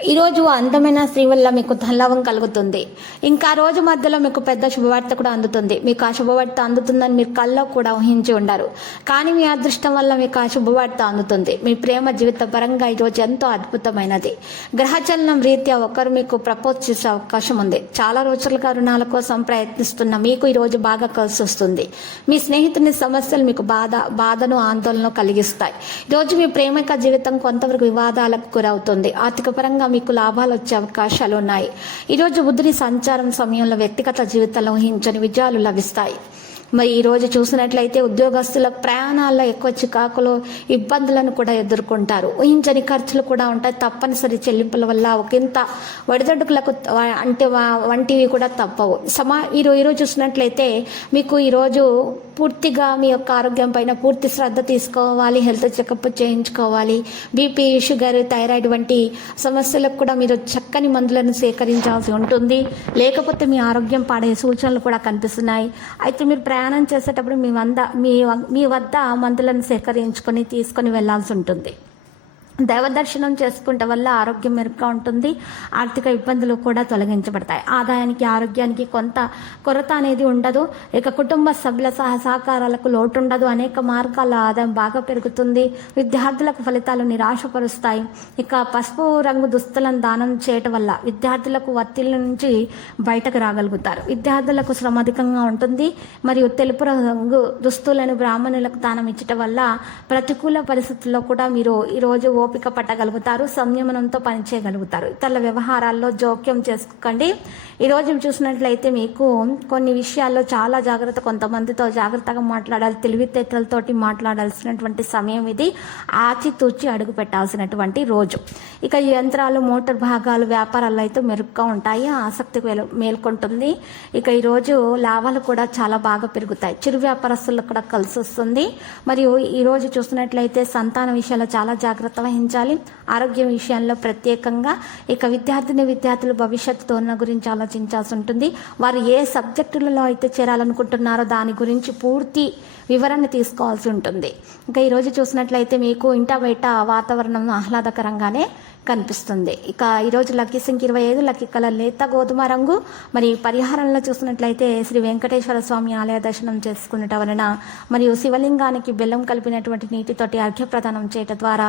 ఈరోజు అందమైన స్త్రీ వల్ల మీకు ధనలాభం కలుగుతుంది. ఇంకా రోజు మధ్యలో మీకు పెద్ద శుభవార్త కూడా అందుతుంది. మీకు ఆ శుభవార్త అందుతుందని మీరు కల్లో కూడా ఊహించి ఉండరు. కానీ మీ అదృష్టం వల్ల మీకు ఆ శుభవార్త అందుతుంది. మీ ప్రేమ జీవిత పరంగా ఈ రోజు ఎంతో అద్భుతమైనది. గ్రహచలనం రీత్యా ఒకరు మీకు ప్రపోజ్ చేసే అవకాశం ఉంది. చాలా రోజులుగా రుణాల కోసం ప్రయత్నిస్తున్న మీకు ఈరోజు బాగా కలిసి వస్తుంది. మీ స్నేహితుని సమస్యలు మీకు బాధ బాధను ఆందోళన కలిగిస్తాయి. ఈరోజు రోజు మీ ప్రేమిక జీవితం కొంతవరకు వివాదాలకు గురవుతుంది. ఆర్థిక పరంగా మీకు లాభాలు వచ్చే అవకాశాలు ఉన్నాయి. ఈరోజు బుద్ధుని సంచారం సమయంలో వ్యక్తిగత జీవితంలో ఊహించని విజయాలు లభిస్తాయి. మరి ఈరోజు చూసినట్లయితే ఉద్యోగస్తుల ప్రయాణాల్లో ఎక్కువ చికాకులు ఇబ్బందులను కూడా ఎదుర్కొంటారు. ఊహించని ఖర్చులు కూడా ఉంటాయి. తప్పనిసరి చెల్లింపుల వల్ల ఒకంత ఒడిదొడుకులకు అంటే వంటివి కూడా తప్పవు. సమా ఈరో ఈరోజు చూసినట్లయితే మీకు ఈరోజు పూర్తిగా మీ యొక్క ఆరోగ్యం పైన పూర్తి శ్రద్ధ తీసుకోవాలి హెల్త్ చెకప్ చేయించుకోవాలి. బీపీ షుగర్ థైరాయిడ్ వంటి సమస్యలకు కూడా మీరు చక్కని మందులను సేకరించాల్సి ఉంటుంది. లేకపోతే మీ ఆరోగ్యం పాడే సూచనలు కూడా కనిపిస్తున్నాయి. అయితే మీరు ప్రయాణం చేసేటప్పుడు మీ వంద మీ మీ వద్ద మందులను సేకరించుకొని తీసుకొని వెళ్ళాల్సి ఉంటుంది. దైవదర్శనం చేసుకుంటే వల్ల ఆరోగ్యం మెరుగ్గా ఉంటుంది. ఆర్థిక ఇబ్బందులు కూడా తొలగించబడతాయి. ఆదాయానికి ఆరోగ్యానికి కొంత కొరత అనేది ఉండదు. ఇక కుటుంబ సభ్యుల సహ సహకారాలకు లోటు ఉండదు అనేక మార్గాల ఆదాయం బాగా పెరుగుతుంది. విద్యార్థులకు ఫలితాలు నిరాశపరుస్తాయి. ఇక పసుపు రంగు దుస్తులను దానం చేయటం వల్ల విద్యార్థులకు ఒత్తిళ్ళ నుంచి బయటకు రాగలుగుతారు. విద్యార్థులకు శ్రమ అధికంగా ఉంటుంది. మరియు తెలుపు రంగు దుస్తులను బ్రాహ్మణులకు దానం ఇచ్చటం వల్ల ప్రతికూల పరిస్థితుల్లో కూడా మీరు ఈరోజు ఓపిక పట్టగలుగుతారు సంయమనంతో పనిచేయగలుగుతారు. ఇతరుల వ్యవహారాల్లో జోక్యం చేసుకోకండి. ఈరోజు చూసినట్లయితే మీకు కొన్ని విషయాల్లో చాలా జాగ్రత్త కొంతమందితో జాగ్రత్తగా మాట్లాడాలి తెలివితేటలతోటి మాట్లాడాల్సినటువంటి సమయం ఇది. ఆచితూచి అడుగు పెట్టాల్సినటువంటి రోజు. ఇక ఈ యంత్రాలు మోటార్ భాగాలు వ్యాపారాలు అయితే మెరుగ్గా ఉంటాయి. ఆసక్తి మేల్కొంటుంది. ఇక ఈరోజు లాభాలు కూడా చాలా బాగా పెరుగుతాయి. చిరు వ్యాపారస్తులకు కూడా కలిసి వస్తుంది మరియు ఈరోజు చూసినట్లయితే సంతాన విషయాల్లో చాలా జాగ్రత్త వహించాలి ఆరోగ్యం విషయంలో ప్రత్యేకంగా ఇక విద్యార్థిని విద్యార్థులు భవిష్యత్తు ధోరణ గురించి ఆలోచించాల్సి ఉంటుంది. వారు ఏ సబ్జెక్టులలో అయితే చేరాలనుకుంటున్నారో దాని గురించి పూర్తి వివరణ తీసుకోవాల్సి ఉంటుంది. ఇంకా ఈరోజు చూసినట్లయితే మీకు ఇంట బయట వాతావరణం ఆహ్లాదకరంగానే కనిపిస్తుంది. ఇక ఈరోజు లక్కీ సంఖ్య ఇరవై ఐదు లక్కీ కలర్ లేత గోధుమ రంగు. మరి పరిహారంలో చూసినట్లయితే శ్రీ వెంకటేశ్వర స్వామి ఆలయ దర్శనం చేసుకున్నట వలన మరియు శివలింగానికి బెల్లం కలిపినటువంటి నీటితోటి అర్ఘ్యప్రదానం చేయటం ద్వారా